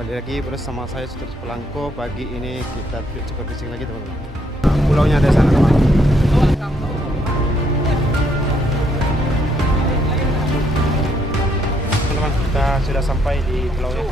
Kembali lagi bersama saya Terus Pelangko. Pagi ini kita coba fishing lagi teman-teman. Pulaunya ada di sana teman. Teman-teman, kita sudah sampai di pulaunya.